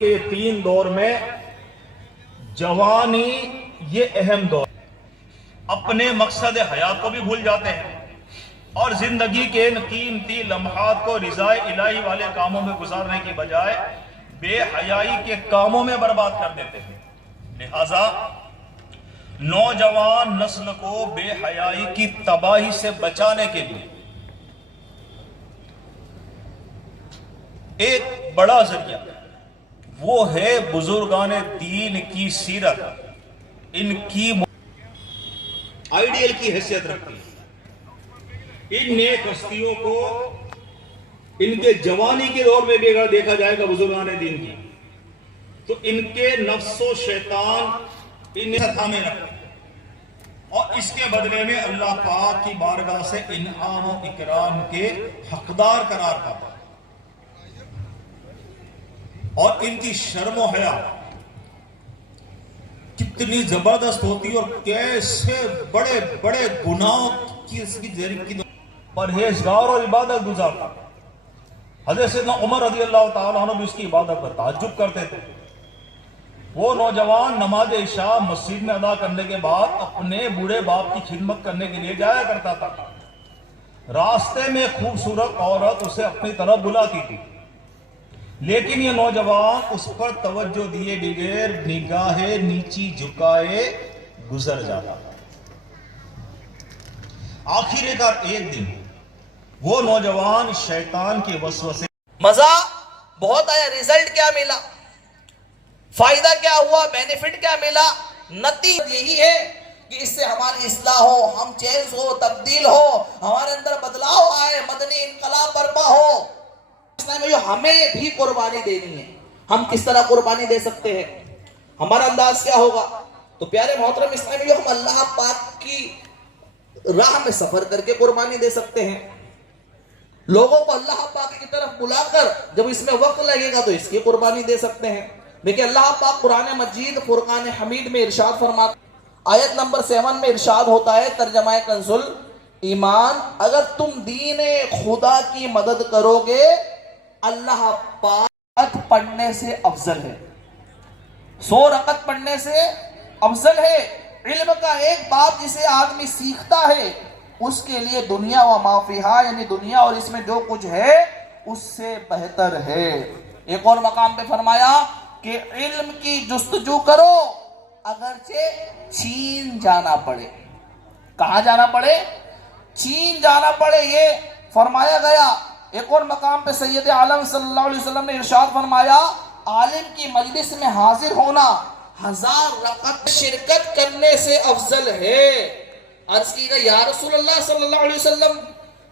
کہ تین دور میں جوانی یہ اہم دور، اپنے مقصد حیات کو بھی بھول جاتے ہیں اور زندگی کے ان قیمتی لمحات کو رضائے الہی والے کاموں میں گزارنے کی بجائے بے حیائی کے کاموں میں برباد کر دیتے ہیں۔ لہذا نوجوان نسل کو بے حیائی کی تباہی سے بچانے کے لیے ایک بڑا ذریعہ وہ ہے بزرگان دین کی سیرت، ان کی آئیڈیل کی حیثیت رکھتی ہے۔ ان نیک ہستیوں کو ان کے جوانی کے دور میں بھی اگر دیکھا جائے گا بزرگان دین کی، تو ان کے نفس و شیطان انہیں تھامے رکھتے اور اس کے بدلے میں اللہ پاک کی بارگاہ سے انعام و اکرام کے حقدار قرار پاتا ہے۔ اور ان کی شرم و حیا کتنی زبردست ہوتی اور کیسے بڑے بڑے گناہوں کی اس کی پرہیزگار اور عبادت گزار تھا۔ حضرت سیدنا عمر رضی اللہ تعالیٰ عنہ بھی اس کی عبادت پر تعجب کرتے تھے۔ وہ نوجوان نماز عشاء مسجد میں ادا کرنے کے بعد اپنے بوڑھے باپ کی خدمت کرنے کے لیے جایا کرتا تھا۔ راستے میں خوبصورت عورت اسے اپنی طرف بلاتی تھی، لیکن یہ نوجوان اس پر توجہ دیے بغیر نگاہ نیچی جھکائے گزر جاتا۔ آخر کار ایک دن وہ نوجوان شیطان کے وسوسے مزہ بہت آیا، ریزلٹ کیا ملا، فائدہ کیا ہوا، بینیفٹ کیا ملا، نتیجہ یہی ہے کہ اس سے ہماری اصلاح ہو، ہم چینج ہو، تبدیل ہو، ہمارے اندر بدلاؤ آئے، مدنی انقلاب برپا ہو۔ ہمیں بھی قربانی دینی ہے۔ ہم کس طرح قربانی دے سکتے ہیں، ہمارا انداز کیا ہوگا؟ تو پیارے محترم اسلامی، ہم اللہ پاک کی راہ میں سفر کر کے قربانی دے سکتے ہیں۔ لوگوں کو اللہ پاک کی طرف بلا کر جب اس میں وقت لگے گا تو اس کی قربانی دے سکتے ہیں۔ لیکن اللہ پاک قرآن مجید فرقان حمید میں ارشاد فرماتا، آیت نمبر 7 میں ارشاد ہوتا ہے، ترجمہ کنز ایمان، اگر تم دین خدا کی مدد کرو گے اللہ پاک پڑھنے سے افضل ہے، 100 رکعت پڑھنے سے افضل ہے۔ علم کا ایک باب جسے آدمی سیکھتا ہے اس کے لیے دنیا و ما فیہا، یعنی دنیا اور اس میں جو کچھ ہے اس سے بہتر ہے۔ ایک اور مقام پہ فرمایا کہ علم کی جستجو کرو اگرچہ چین جانا پڑے۔ کہاں جانا پڑے؟ چین جانا پڑے، یہ فرمایا گیا۔ ایک اور مقام پہ سید عالم صلی اللہ علیہ وسلم نے ارشاد فرمایا، عالم کی مجلس میں حاضر ہونا 1000 رکعت شرکت کرنے سے افضل ہے۔ عرض کی گئی، یا رسول اللہ صلی اللہ علیہ وسلم،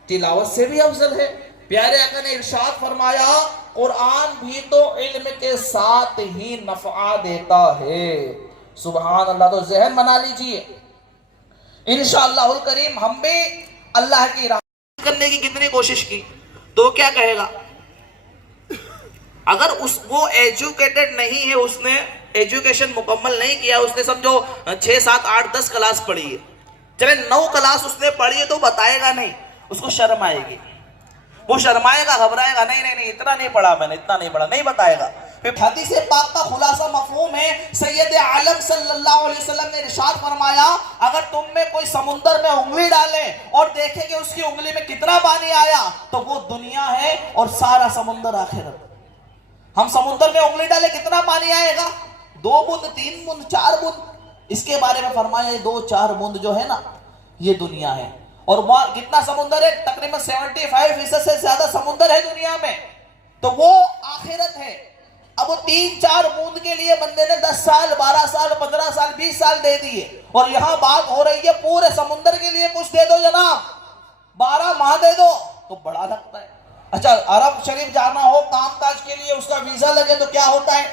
تلاوت سے بھی افضل ہے؟ پیارے آقا نے ارشاد فرمایا، قرآن بھی تو علم کے ساتھ ہی نفع دیتا ہے۔ سبحان اللہ۔ تو ذہن بنا لیجئے، انشاءاللہ الکریم ہم بھی اللہ کی راہ کرنے کی کتنی کوشش کی تو کیا کہے گا؟ اگر وہ ایجوکیٹڈ نہیں ہے، اس نے ایجوکیشن مکمل نہیں کیا، اس نے سمجھو 6 7 8 10 کلاس پڑھی ہے، چلے 9 کلاس اس نے پڑھی ہے تو بتائے گا نہیں، اس کو شرم آئے گی، وہ شرمائے گا، گھبرائے گا، نہیں اتنا نہیں پڑھا میں نے، اتنا نہیں پڑھا، نہیں بتائے گا۔ پھر حدیث پاک کا خلاصہ مفہوم ہے، سید عالم صلی اللہ علیہ وسلم نے ارشاد فرمایا، اگر تم میں کوئی سمندر میں انگلی ڈالے اور دیکھے کہ اس کی انگلی میں کتنا پانی آیا تو وہ دنیا ہے اور سارا سمندر آخرت۔ ہم سمندر میں انگلی ڈالے کتنا پانی آئے گا؟ 2 بوند 3 بوند 4 بوند۔ اس کے بارے میں فرمایا 2 4 بوند جو ہے نا یہ دنیا ہے، اور کتنا سمندر ہے؟ تقریباً 75% سے زیادہ سمندر ہے دنیا میں، تو وہ آخرت ہے۔ اب وہ 3 4 بوند کے لیے بندے نے 10 سال 12 سال 15 سال 20 سال دے دیے، اور یہاں بات ہو رہی ہے پورے سمندر کے لیے کچھ دے دو جناب، 12 ماہ دے دو، تو بڑا لگتا ہے۔ اچھا عرب شریف جانا ہو کام کاج کے لیے، اس کا ویزا لگے تو کیا ہوتا ہے؟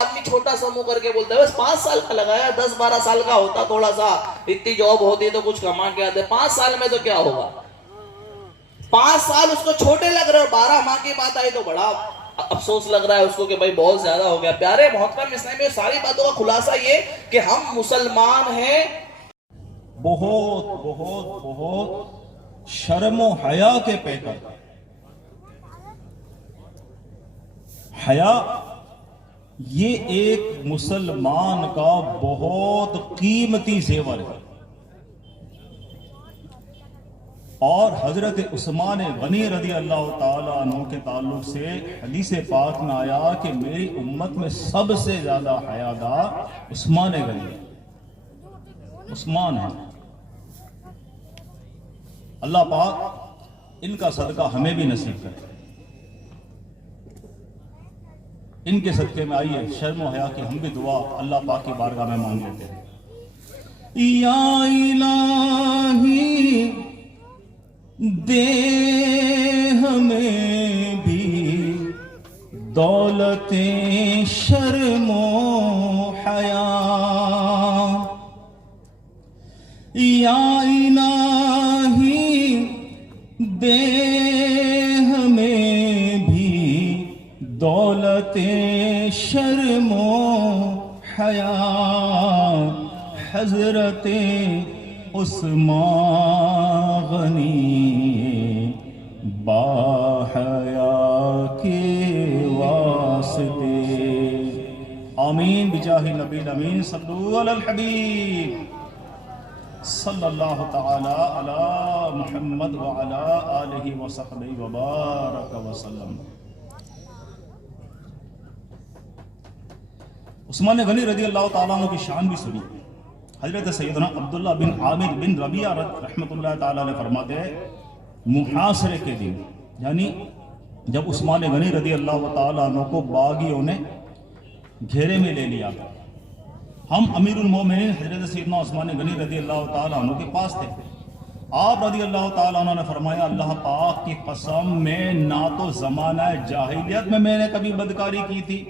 آدمی چھوٹا سا منہ کر کے بولتا ہے بس 5 سال کا لگایا، 10 12 سال کا ہوتا تھوڑا سا اتنی جاب ہوتی تو کچھ کما کے آتے، 5 سال میں تو کیا ہوگا؟ 5 سال اس کو چھوٹے لگ رہے، اور 12 ماہ کی بات آئی تو بڑا افسوس لگ رہا ہے اس کو کہ بھائی بہت زیادہ ہو گیا۔ پیارے محترم اسلامی، ساری باتوں کا خلاصہ یہ کہ ہم مسلمان ہیں، بہت بہت بہت شرم و حیا کے پیکر، حیا یہ ایک مسلمان کا بہت قیمتی زیور ہے. اور حضرت عثمان غنی رضی اللہ تعالیٰ عنہ کے تعلق سے حدیث پاک میں آیا کہ میری امت میں سب سے زیادہ حیادار عثمان غنی ہے. عثمان ہے. اللہ پاک ان کا صدقہ ہمیں بھی نصیب کرے. ان کے صدقے میں آئیے شرم و حیا کی ہم بھی دعا اللہ پاک کی بارگاہ میں مانگ لیتے ہیں. یا الہی دے ہمیں بھی دولت شرم و حیا. یا الہی دے ہمیں بھی دولت شرم و حیا. حضرت عثمان غنی باحیا کے واسطے. آمین بجاہ نبی الامین. صلو علی الحبیب صلی اللہ تعالی علی محمد وعلی آلہ وصحبہ وبارک وسلم. عثمان غنی رضی اللہ تعالیٰ عنہ کی شان بھی سنی. حضرت سیدنا عبداللہ بن عامر بن ربیعہ رحمۃ اللہ تعالیٰ نے فرماتے ہیں محاصرے کے دن، یعنی جب عثمان غنی رضی اللہ تعالیٰ عنہ کو باغیوں نے گھیرے میں لے لیا، ہم امیر المومنین حضرت سیدنا عثمان غنی رضی اللہ تعالیٰ عنہ کے پاس تھے. آپ رضی اللہ تعالیٰ عنہ نے فرمایا اللہ پاک کی قسم میں نہ تو زمانہ جاہلیت میں نے کبھی بدکاری کی تھی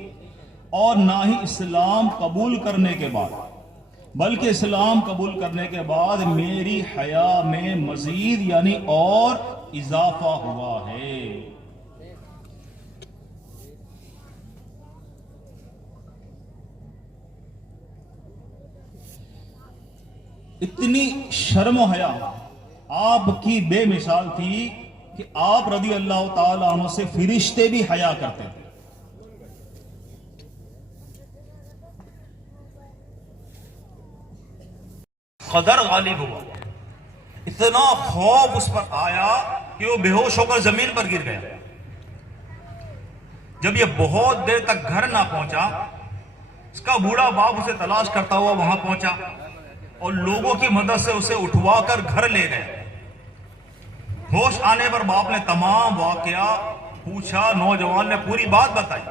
اور نہ ہی اسلام قبول کرنے کے بعد، بلکہ اسلام قبول کرنے کے بعد میری حیا میں مزید یعنی اور اضافہ ہوا ہے. اتنی شرم و حیا آپ کی بے مثال تھی کہ آپ رضی اللہ تعالیٰ عنہ سے فرشتے بھی حیا کرتے تھے. قدر غالب ہوا، اتنا خوف اس پر آیا کہ وہ بے ہوش ہو کر زمین پر گر گیا. جب یہ بہت دیر تک گھر نہ پہنچا، اس کا بوڑھا باپ اسے تلاش کرتا ہوا وہاں پہنچا اور لوگوں کی مدد سے اسے اٹھوا کر گھر لے گئے. ہوش آنے پر باپ نے تمام واقعہ پوچھا، نوجوان نے پوری بات بتائی.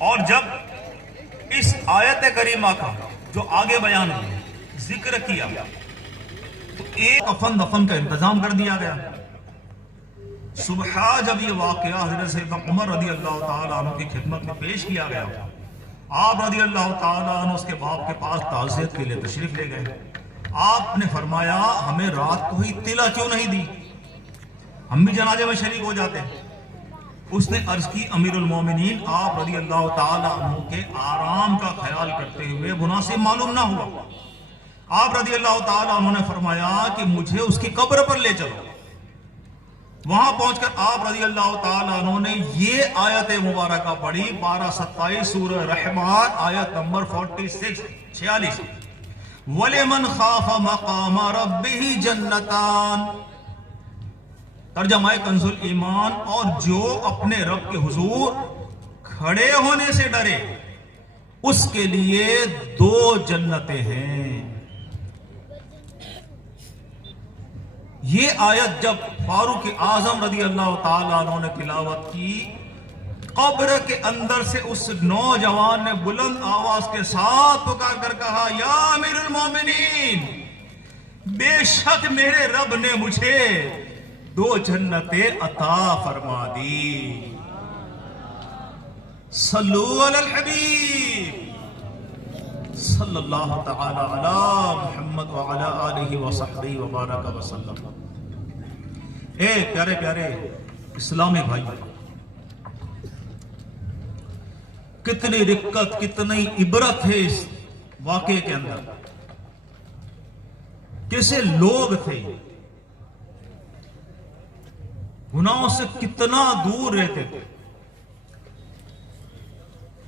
اور جب اس آیت کریمہ کا جو آگے بیان ذکر کیا تو ایک کفن دفن کا انتظام کر دیا گیا. صبح جب یہ واقعہ حضرت سیدنا عمر رضی اللہ تعالیٰ عنہ کی خدمت میں پیش کیا گیا، آپ رضی اللہ تعالیٰ عنہ اس کے باپ کے پاس تعزیت کے لیے تشریف لے گئے. آپ نے فرمایا ہمیں رات کو ہی اطلاع کیوں نہیں دی، ہم بھی جنازے میں شریک ہو جاتے. اس نے عرض کی امیر المومنین آپ رضی اللہ تعالیٰ عنہ کے آرام کا خیال کرتے ہوئے مناسب معلوم نہ ہوا. آپ رضی اللہ تعالیٰ عنہ نے فرمایا کہ مجھے اس کی قبر پر لے چلو. وہاں پہنچ کر آپ رضی اللہ تعالیٰ عنہ نے یہ آیت مبارکہ پڑھی 12-27 سورہ رحمان آیت نمبر 46 وَلِمَنْ خَافَ مَقَامَ رَبِّهِ جَنَّتَانِ. ترجمہ کنز الایمان، اور جو اپنے رب کے حضور کھڑے ہونے سے ڈرے اس کے لیے 2 جنتیں ہیں. یہ آیت جب فاروق اعظم رضی اللہ تعالیٰ عنہ نے تلاوت کی، قبر کے اندر سے اس نوجوان نے بلند آواز کے ساتھ پکار کر کہا یا امیر المومنین، بے شک میرے رب نے مجھے 2 جنتیں عطا فرما دی. صلو علی الحبیب صلی اللہ تعالی علی محمد وعلی آلہ وصحبہ وبارک وسلم. اے پیارے پیارے اسلامی بھائی، کتنی رقت کتنی عبرت ہے اس واقعے کے اندر. کیسے لوگ تھے، گناہوں سے کتنا دور رہتے تھے.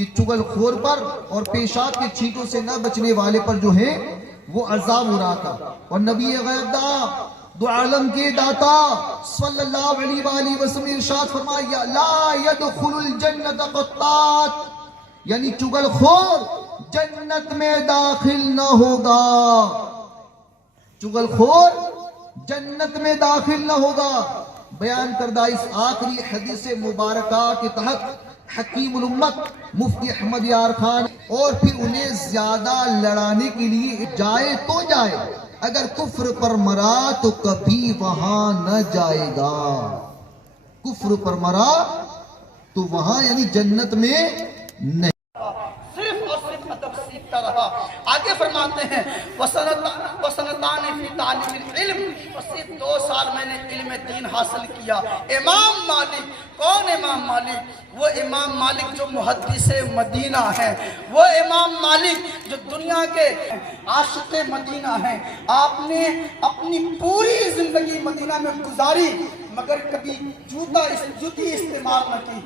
کہ چگل خور پر اور پیشاب کے چھینٹوں سے نہ بچنے والے پر جو ہے وہ عذاب ہو رہا تھا. اور نبی غیب دو عالم کے داتا صلی اللہ علیہ وآلہ وسلم ارشاد فرمایا لا يدخل الجنت قطات، یعنی چگل خور جنت میں داخل نہ ہوگا. چگل خور جنت میں داخل نہ ہوگا. بیان کردہ اس آخری حدیث مبارکہ کے تحت حکیم الامت مفتی احمد یار خان اور پھر انہیں زیادہ لڑانے کے لیے جائے تو جائے، اگر کفر پر مرا تو کبھی وہاں نہ جائے گا. کفر پر مرا تو وہاں یعنی جنت میں نہیں. صرف اور صرف ادب سیکھتا رہا. آگے فرماتے ہیں وسنتان فی تعلیم العلم، اور صرف 2 سال میں نے علم دین حاصل کیا. امام مالک، کون امام مالک؟ وہ امام مالک جو محدث مدینہ ہے، وہ امام مالک جو دنیا کے عاشق مدینہ ہیں. آپ نے اپنی پوری زندگی مدینہ میں گزاری مگر کبھی جوتی استعمال نہ کی.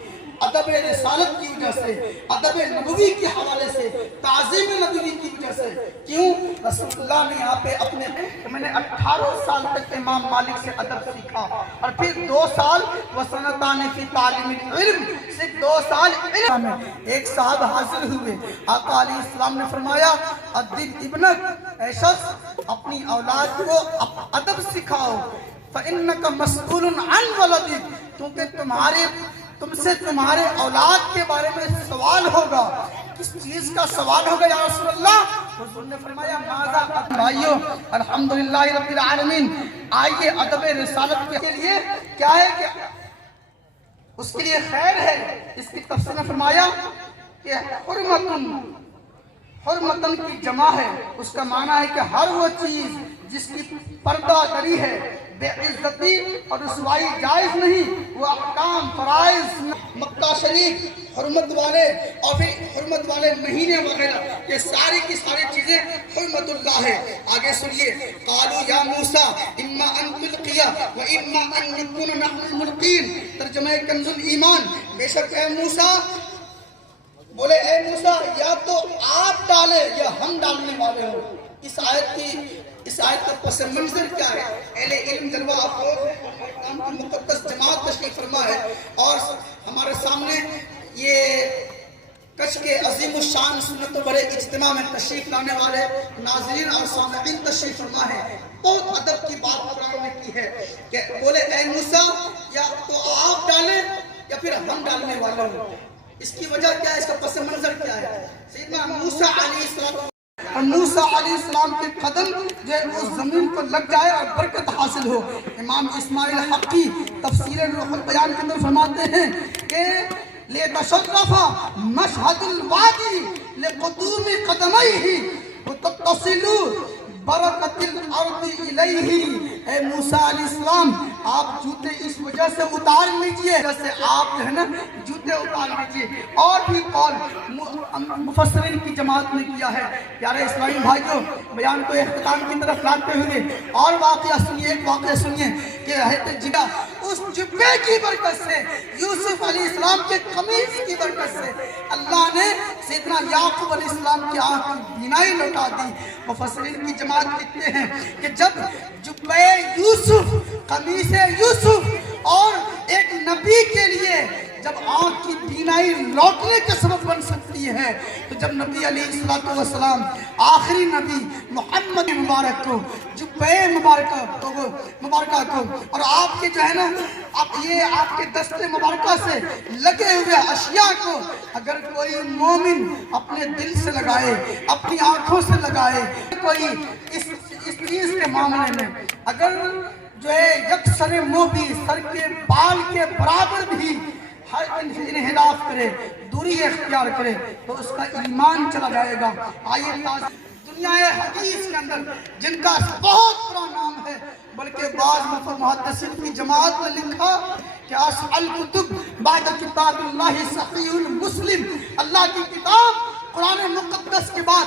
ادب رسالت کی وجہ سے، ادب نبوی کے حوالے سے، تعظیم نبوی کی وجہ سے. کیوں؟ رسول اللہ نے یہاں پہ میں نے 18 سال تک امام مالک سے ادب سیکھا، اور پھر 2 سال وسنتان فی تعلیم العلم، صرف 2 سال علم میں. ایک صاحب حاضر ہوئے، آقا علیہ السلام نے فرمایا ادب ابنک، اے شخص اپنی اولاد کو ادب سکھاؤ. فإنک مسئول عن ولدک، کیونکہ تم سے تمہارے اولاد کے بارے میں سوال ہوگا. کس چیز کا سوال ہوگا یا رسول اللہ؟ حضور نے فرمایا ماذا. بھائیو الحمدللہ رب العالمین، آئیے ادب رسالت کے لیے کیا ہے کہ اس کے لیے خیر ہے. اس کی تفسیر میں فرمایا کہ حرمتن کی جمع ہے، اس کا معنی ہے کہ ہر وہ چیز جس کی پردہ دری ہے، بے عزتی اور رسوائی جائز نہیں، وہ احکام فرائض. مکہ شریف حرمت والے اور پھر حرمت والے مہینے وغیرہ، یہ ساری کی ساری چیزیں حرمت اللہ ہے. آگے سنیے، قالوا یا موسیٰ اما ان تلقی و اما ان نکون نحن الملقین. ترجمہ کنز الایمان، بے شک اے موسیٰ، بولے اے موسیٰ یا تو آپ ڈالے یا ہم ڈالنے والے ہو. اس آیت کا پس منظر کیا ہے؟ اہل علم جلوہ افروز کی مقدس جماعت تشریف فرما ہے، اور ہمارے سامنے یہ کچھ کے عظیم الشان سنت و بڑے اجتماع میں تشریف لانے والے ناظرین اور سامعین تشریف فرما ہے. بہت ادب کی بات قرآن نے کی ہے کہ بولے اے موسیٰ یا تو آپ ڈالیں یا پھر ہم ڈالنے والے ہوں. اس کی وجہ کیا ہے؟ اس کا پس منظر کیا ہے؟ سیدنا موسیٰ علیہ السلام اور موسیٰ علیہ السلام کے قدم جو اس زمین کو لگ جائے اور برکت حاصل ہو. امام اسماعیل حقی تفسیر روح البیان کے اندر فرماتے ہیں کہ لِتَشَرَّفَ مَشْهَدُ الْوَادِي لِقُدُومِ قَدَمَيْهِ وَتَتَّصِلُ برکت الارض الیہ. اے موسیٰ علیہ السلام، آپ جوتے اس وجہ سے اتار لیجئے جیسے آپ جو ہے نا جوتے اتار لیجئے. اور بھی قول مفسرین کی جماعت نے کیا ہے. پیارے اسلامی بھائیوں، بیان کو اختتام کی طرف لاتے ہوئے اور واقعہ سنیے، ایک واقعہ سنیے کہ حضرت جگہ اس جبے کی برکت سے، یوسف علیہ السلام کے قمیص کی برکت سے اللہ نے سیدنا یعقوب علیہ السلام کی آنکھ کی بینائی لوٹا دی. مفسرین کی جماعت لکھتے ہیں کہ جب جبے یوسف، قمیص یوسف اور ایک نبی کے لیے جب آنکھ کی بینائی لوٹنے کا سبب بن سکتی ہے، تو جب نبی علیہ السلام آخری نبی محمد مبارک کو جبے مبارکہ کو اور آپ کے جو ہے نا یہ آپ کے دست مبارکہ سے لگے ہوئے اشیاء کو اگر کوئی مومن اپنے دل سے لگائے، اپنی آنکھوں سے لگائے، کوئی اس چیز کے معاملے میں اگر جو ہے یک سر منہ بھی سر کے بال کے برابر بھی ہر انحراف کرے، دوری اختیار کرے، تو اس کا ایمان چلا جائے گا. آئیے دنیا حدیث کے اندر جن کا بہت بڑا نام ہے، بلکہ بعض محدثین کی جماعت نے لکھا کہ اصل کتب بعد کتاب اللہ صحیح مسلم، اللہ کی کتاب قرآن مقدس کے بعد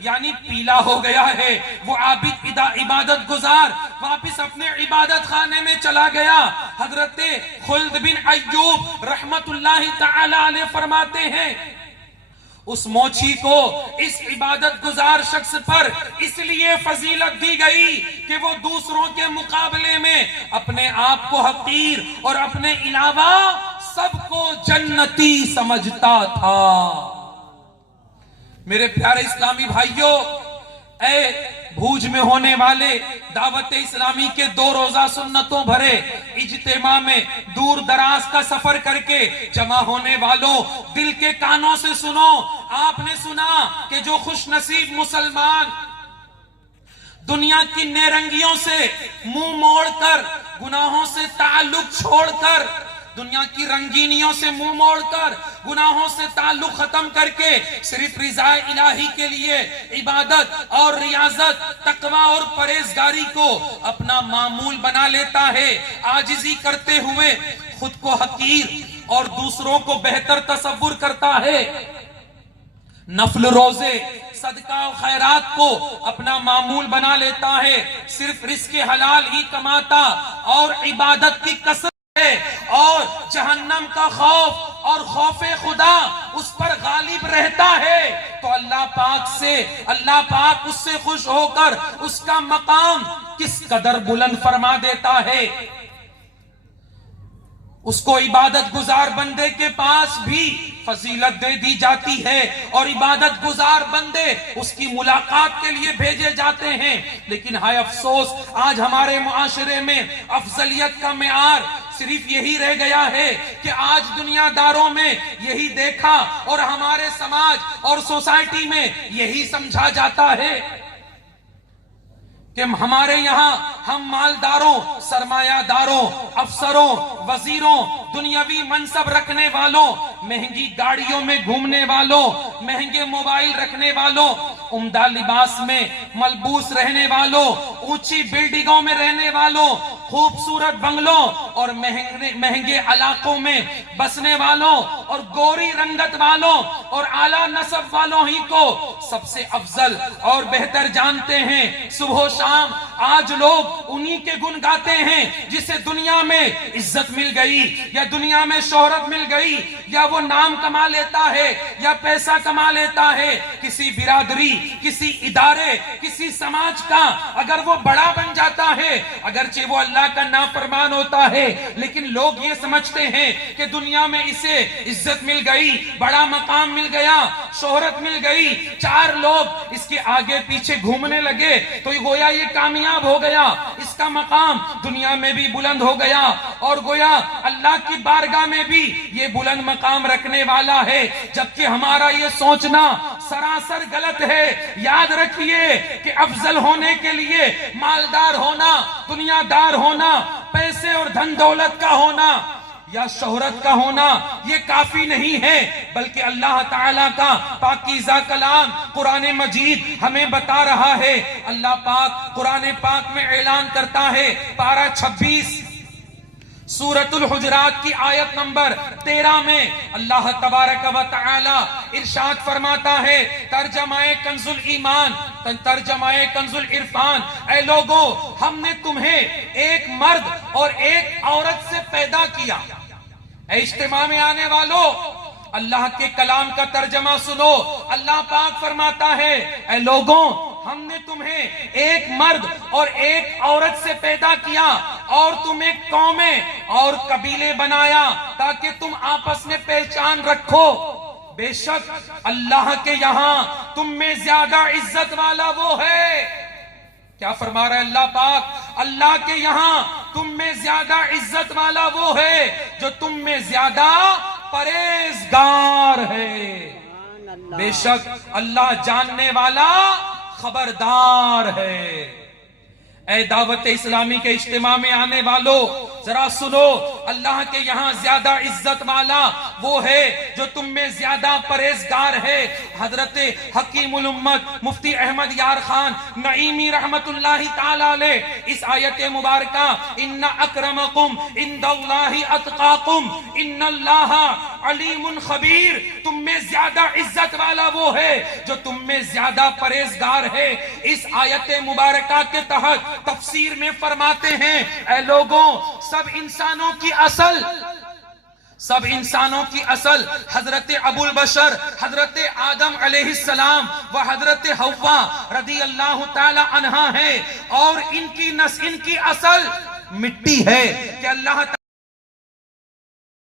یعنی پیلا ہو گیا ہے، وہ عابد عبادت گزار واپس اپنے عبادت خانے میں چلا گیا۔ حضرت خلد بن ایوب رحمت اللہ تعالی علیہ فرماتے ہیں اس موچی کو اس عبادت گزار شخص پر اس لیے فضیلت دی گئی کہ وہ دوسروں کے مقابلے میں اپنے آپ کو حقیر اور اپنے علاوہ سب کو جنتی سمجھتا تھا۔ میرے پیارے اسلامی بھائیوں، اے بھوج میں ہونے والے دعوت اسلامی کے 2 روزہ سنتوں بھرے اجتماع میں دور دراز کا سفر کر کے جمع ہونے والوں، دل کے کانوں سے سنو۔ آپ نے سنا کہ جو خوش نصیب مسلمان دنیا کی نیرنگیوں سے منہ موڑ کر، گناہوں سے تعلق چھوڑ کر، دنیا کی رنگینیوں سے منہ موڑ کر، گناہوں سے تعلق ختم کر کے صرف رضا الہی کے لیے عبادت اور ریاضت، تقوی اور پرہیزگاری کو اپنا معمول بنا لیتا ہے، عاجزی کرتے ہوئے خود کو حقیر اور دوسروں کو بہتر تصور کرتا ہے، نفل روزے، صدقہ و خیرات کو اپنا معمول بنا لیتا ہے، صرف رزق حلال ہی کماتا اور عبادت کی کثرت اور جہنم کا خوف اور خوف خدا اس پر غالب رہتا ہے، تو اللہ پاک اس سے خوش ہو کر اس کا مقام کس قدر بلند فرما دیتا ہے۔ اس کو عبادت گزار بندے کے پاس بھی فضیلت دے دی جاتی ہے اور عبادت گزار بندے اس کی ملاقات کے لیے بھیجے جاتے ہیں۔ لیکن ہائے افسوس، آج ہمارے معاشرے میں افضلیت کا معیار صرف یہی رہ گیا ہے کہ آج دنیا داروں میں یہی دیکھا اور ہمارے سماج اور سوسائٹی میں یہی سمجھا جاتا ہے کہ ہمارے یہاں ہم مالداروں، سرمایہ داروں، افسروں، وزیروں، دنیاوی منصب رکھنے والوں، مہنگی گاڑیوں میں گھومنے والوں، مہنگے موبائل رکھنے والوں، عمدہ لباس میں ملبوس رہنے والوں، اونچی بلڈنگوں میں رہنے والوں، خوبصورت بنگلوں اور مہنگے علاقوں میں بسنے والوں اور گوری رنگت والوں اور اعلیٰ نسب والوں ہی کو سب سے افضل اور بہتر جانتے ہیں۔ صبح و شام آج لوگ انہی کے گن گاتے ہیں جسے دنیا میں عزت مل گئی یا دنیا میں شہرت مل گئی یا وہ نام کما لیتا ہے یا پیسہ کما لیتا ہے، کسی برادری، کسی ادارے، کسی سماج کا اگر وہ بڑا بن جاتا ہے، اگرچہ وہ اللہ کا نافرمان ہوتا ہے، لیکن لوگ یہ سمجھتے ہیں کہ دنیا میں اسے عزت مل گئی، بڑا مقام مل گیا، شہرت مل گئی، 4 لوگ اس کے آگے پیچھے گھومنے لگے تو گویا یہ کامیاب ہو گیا، اس کا مقام دنیا میں بھی بلند ہو گیا اور گویا اللہ کی بارگاہ میں بھی یہ بلند مقام رکھنے والا ہے، جبکہ ہمارا یہ سوچنا سراسر غلط ہے۔ یاد رکھیے کہ افضل ہونے کے لیے مالدار ہونا، دنیا دار ہونا، پیسے اور دھن دولت کا ہونا یا شہرت کا ہونا یہ کافی نہیں ہے، بلکہ اللہ تعالیٰ کا پاکیزہ کلام قرآن مجید ہمیں بتا رہا ہے۔ اللہ پاک قرآن پاک میں اعلان کرتا ہے، پارہ 26 سورۃ الحجرات کی آیت نمبر 13 میں اللہ تبارک و تعالی ارشاد فرماتا ہے، ترجمہ کنز الایمان، ترجمہ کنز العرفان، اے لوگو ہم نے تمہیں ایک مرد اور ایک عورت سے پیدا کیا۔ اے اجتماع میں آنے والوں، اللہ کے کلام کا ترجمہ سنو۔ اللہ پاک فرماتا ہے، اے لوگوں ہم نے تمہیں ایک مرد اور ایک عورت سے پیدا کیا اور تمہیں قومیں اور قبیلے بنایا تاکہ تم آپس میں پہچان رکھو۔ بے شک اللہ کے یہاں تم میں زیادہ عزت والا وہ ہے۔ کیا فرما رہا ہے اللہ پاک؟ اللہ کے یہاں تم میں زیادہ عزت والا وہ ہے جو تم میں زیادہ پرہیزگار ہے۔ بے شک اللہ جاننے والا خبردار ہے۔ اے دعوت اسلامی کے اجتماع میں آنے والوں ذرا سنو، اللہ کے یہاں زیادہ عزت والا وہ ہے جو تم میں زیادہ پرہیزگار ہے. حضرت حکیم الامت مفتی احمد یار خان نعیمی رحمت اللہ تعالی علیہ اس آیت مبارکہ ان اکرمکم عند اللہ اتقاکم ان اللہ علیم خبیر، تم میں زیادہ عزت والا وہ ہے جو تم میں زیادہ پرہیزگار ہے. اس آیت مبارکہ کے تحت تفسیر میں فرماتے ہیں اے لوگوں، سب انسانوں کی اصل حضرت ابو البشر حضرت آدم علیہ السلام و حضرت حوا رضی اللہ تعالی عنہا ہے، اور ان کی اصل مٹی ہے کہ اللہ تعالی